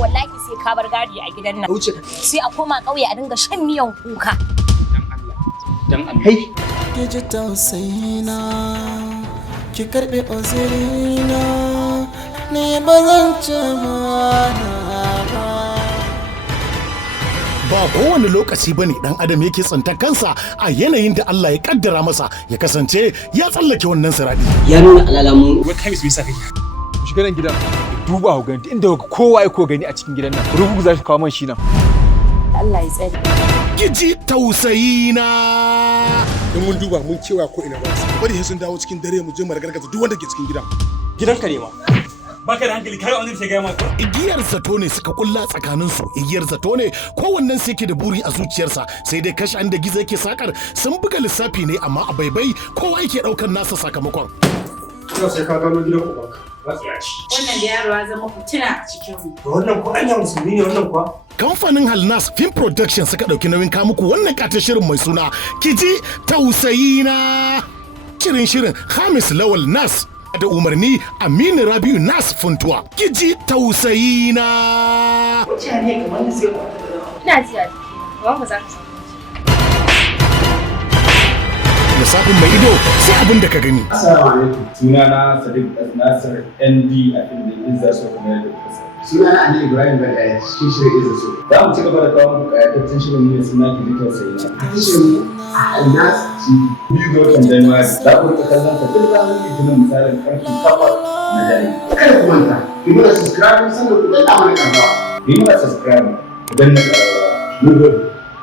Wallahi sai ka bar gadi a gidan nan. Sai a koma ƙauye a dinga shan miyan kuka. Dan Allah. Hey. Kiji Tausayina, ki karɓe uzurina, ni ba zan ci ba. Ba kowane lokaci bane dan adam yake tsintar kansa a yanayin da Allah ya kaddara masa ya kasance ya tsallake wannan siradi. Ya nuna alalamun Wai kai me yasa kake? Ku shiga nan gidan. Duba ku gani inda kowa ya ko gani a cikin gidan nan. Rubu za shi kawo man shi nan. Allah ya tsare. Kiji Tausayina. In mun duba mun cewa ko ina ba su bari sun dawo cikin dare mu je mu ragargaza duk wanda ke cikin gidan. Gidanka ne ma. Baka da hankali kai wani sai ga maka. Igiyar zato ne suka kulla tsakanin su. Igiyar zato ne kowannen sai yake da buri a zuciyarsa sai dai kashi an da gizo yake sakar sun buga lissafi ne amma a baibai kowa yake daukar nasa sakamakon. Ina sai ka gano gidan ubanka. Wannan da yaro ya zama fitina a cikin mu. Wannan ko anya musulmi ne wannan kuwa? Kamfanin Halnas Film Production suka ɗauki nauyin kamuku wannan katon shirin mai suna Kiji Tausayina. Shirin Hamis Lawal Nas da umarni Aminu Rabiu Nas Funtuwa. Kiji Tausayina. Ina ji a jiki. Ba za ka samu. Lissafin mai ido sai abin da ka gani. Assalamu alaikum. Sunana Sadiq Nasir ND a filin Insha Allahu. Sunana Ali Ibrahim Badaya cikin shirin Insha Allahu. Za mu ci gaba da kawo muku kayataccen shirin ne suna Kiji Tausayina. Shirin Nas biyu ga watan Janairu. Za ku rika kallon sa duk ranar Litinin misalin karfe 8 na dare. Kada ku manta, ku yi mana subscribe sannan ku danna mana ƙararrawa. Ku yi mana subscribe ku danna ƙararrawa. Mun gode.